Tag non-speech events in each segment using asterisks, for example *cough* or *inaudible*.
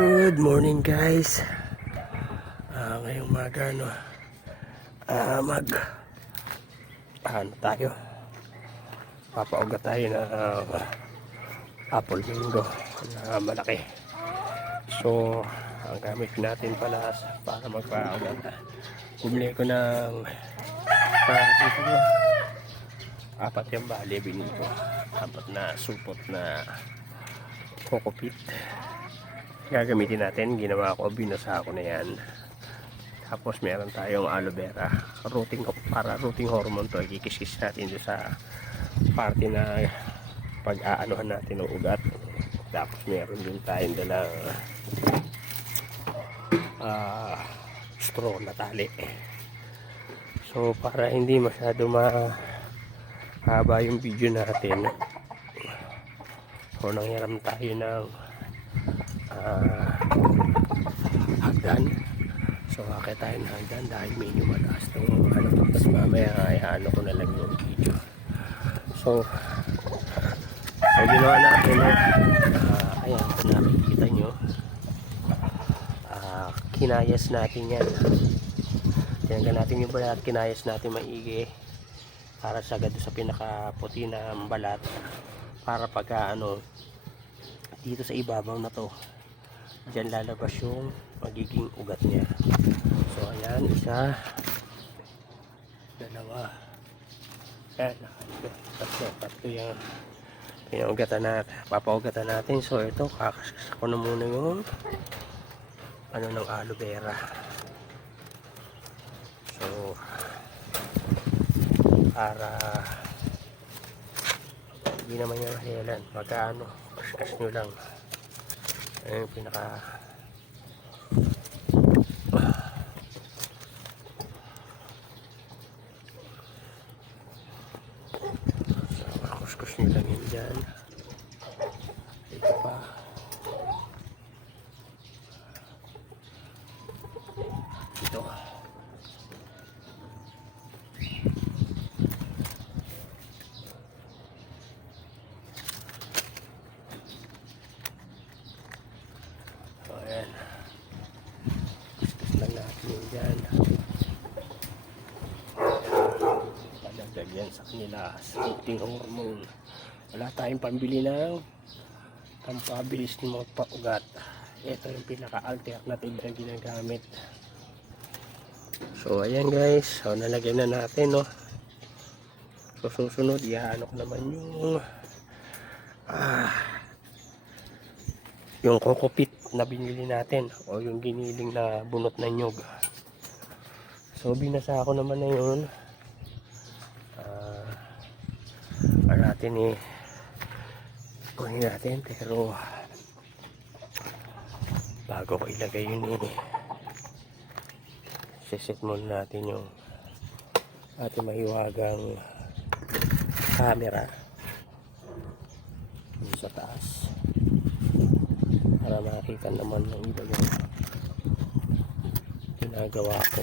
Good morning guys. Ah, ngayong umaga no. Ah, mag ano tayo? Papaugat tayo na ah, apple mango na malaki. So, ang gamit natin pala para magpaugat. Bumili ko ng no. Apat yung bali binili ko. Apat na supot na kokopit gagamitin natin. Ginawa ko binasa ko na yan. Tapos meron tayong aloe vera. Rooting para rooting hormone to. Ikikis natin sa parte na pag-aanohan natin ng ugat. Tapos meron din tayong dalang ah straw na tali. So para hindi masyado mahaba yung video natin so nangyaram tayo ng ah, hagdan. So, akit tayo ng hagdan dahil medyo mataas ng ano. Tapos mamaya, ay ano ko na lang yung video. So, so ginawa natin? Ah, ayan, kung nakikita nyo, ah, kinayas natin yan. Tinanggal natin yung balat, kinayas natin maigi para sagad sa pinakaputi na balat para pagka ano dito sa ibabaw na to dyan lalabas yung magiging ugat niya. So ayan isa. Dalawa. Ayan tatlo tatlo yung pinaugatan natin papaugatan natin. So ito kakaskas ko na muna yung ano ng aloe vera. So para hindi naman yung mahilan magkaano kaskas nyo lang ayun yung pinaka so kuskus nyo lang yun dyan ito pa ito So, ayan. Kuskus lang natin yun dyan. Yan sa kanila. Scripting hormone. Wala tayong pambili ng pampabilis ng mga paugat. Ito yung pinaka-alternative na ginagamit. So, ayan guys. So, nalagyan na natin, no. So, susunod, ihaano ko naman yung ah, yung kokopit na binili natin o yung giniling na bunot na nyug so binasa ko naman na yun ah uh, natin eh. Kunin natin pero bago ko ilagay yun eh. Siset muna natin yung ating mahiwagang camera. Dun sa taas. Para makita naman ng iba ginagawa ko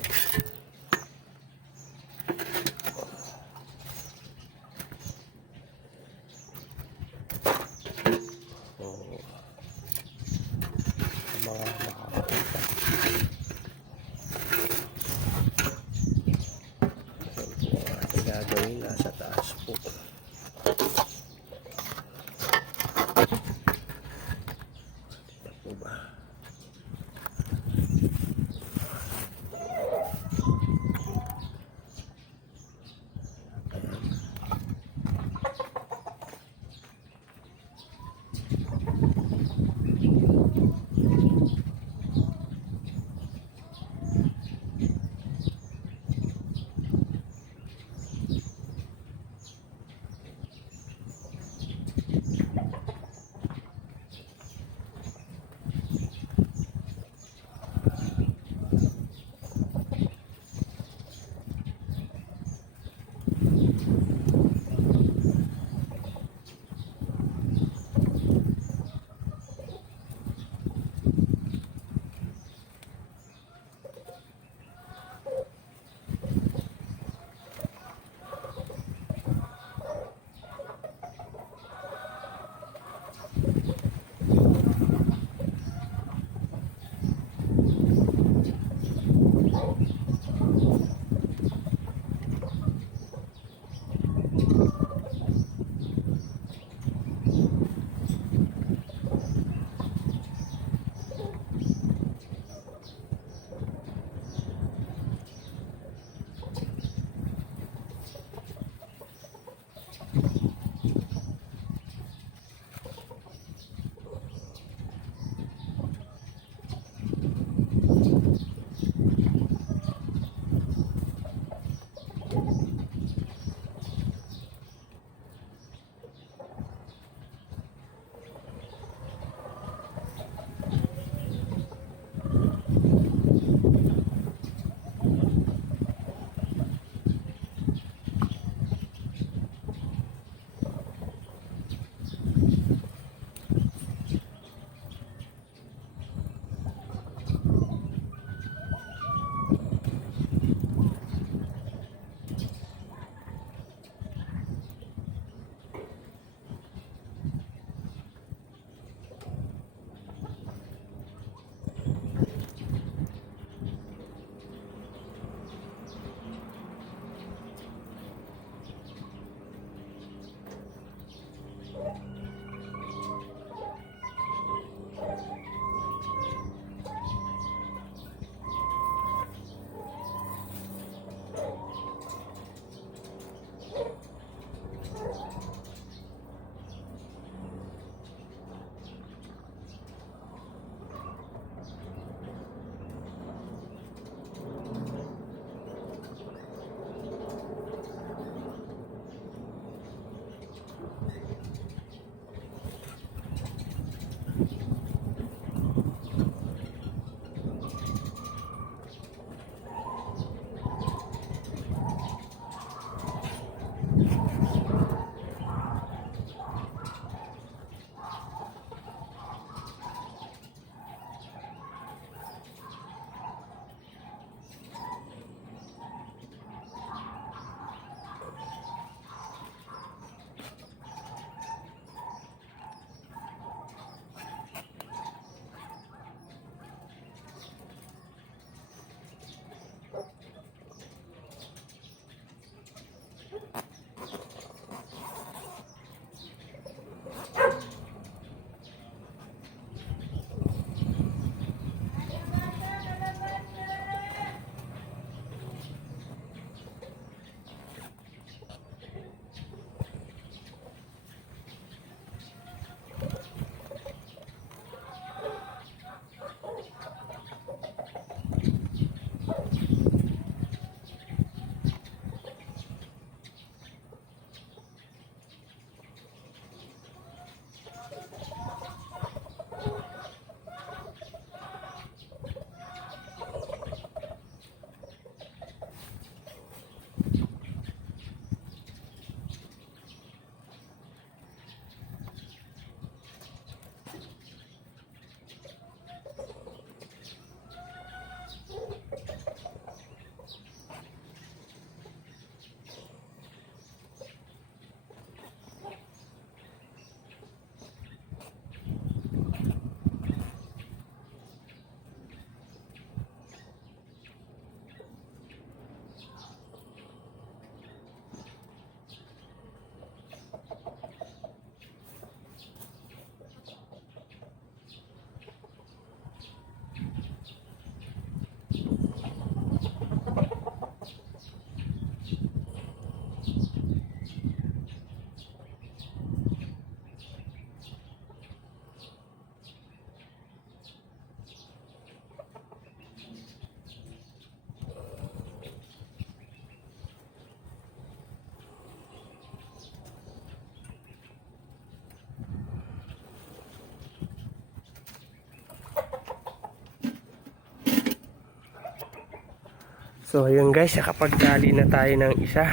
So ayun guys, nakapagdali na tayo ng isa.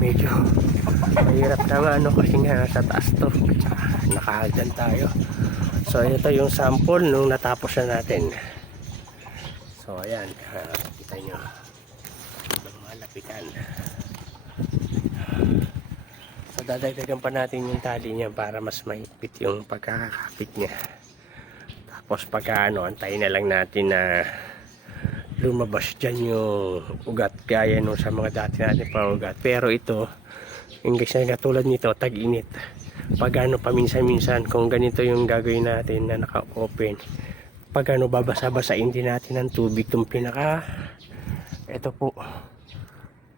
Medyo mahirap na nga ano kasi nga nasa taas to. Nakahagdan tayo. So ito yung sample nung natapos na natin. So ayan, ah, kita nyo. Malapitan. So dadagdagan pa natin yung tali niya para mas mahigpit yung pagkakakapit niya. Tapos pagka ano, antayin na lang natin na lumabas dyan yung ugat gaya nung sa mga dati natin pa ugat. Pero ito, yung guys na katulad nito, tag-init. Pag ano paminsan-minsan, kung ganito yung gagawin natin na naka-open, pag ano babasa-basain din natin ng tubig itong pinaka, ito po,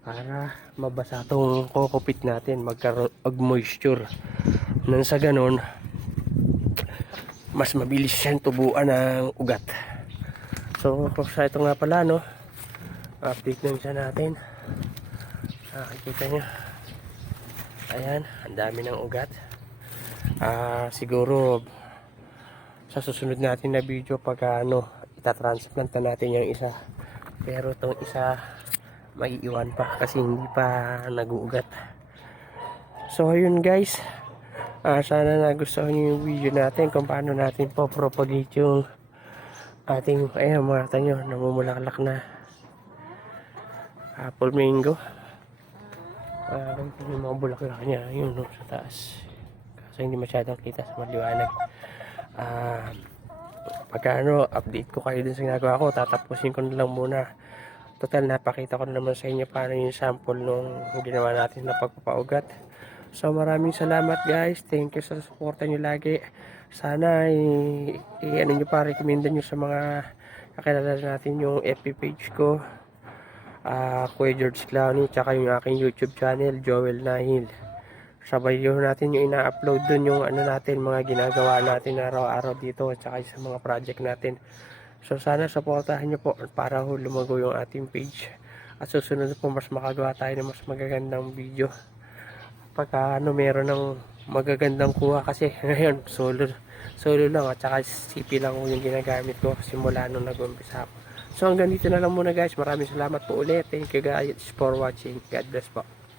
para mabasa itong kokopit natin, magkaroon mag moisture. Nang sa ganon, mas mabilis siyang tubuan ng ugat. So, sa ito nga pala, no, update na siya natin. Nakikita nyo. Ayan, ang dami ng ugat. Ah, siguro, sa susunod natin na video, pag ano, itatransplant na natin yung isa. Pero itong isa, maiiwan pa kasi hindi pa nag-uugat. So, ayun guys. Ah, sana nagustuhan niyo yung video natin kung paano natin po propagate yung ating ayan mga tanyo namumulaklak na. Apple mango. Ah uh, yung mga bulaklak niya yun no, sa taas. Kasi hindi masyadong kita sa maliwanag. Ah pagka ano update ko kayo din sa ginagawa ko tatapusin ko na lang muna. Total napakita ko na naman sa inyo paano yung sample nung ginawa natin na pagpapaugat So maraming salamat guys. Thank you sa suporta nyo lagi. Sana i, i ano nyo pa, recommenda nyo sa mga kakilala natin yung FB page ko. Uh, Kuya George Clowney, tsaka yung aking YouTube channel, Joel Nahil. Sabay yun natin yung ina-upload dun yung ano natin, mga ginagawa natin araw-araw dito, tsaka sa mga project natin. So sana supportahan nyo po para lumago yung ating page. At susunod po mas makagawa tayo ng mas magagandang video pagka ano meron ng magagandang kuha kasi *laughs* ngayon solo solo lang at saka CP lang yung ginagamit ko simula nung nag-umpisa ako. So hanggang dito na lang muna guys. Maraming salamat po ulit. Thank you guys for watching. God bless po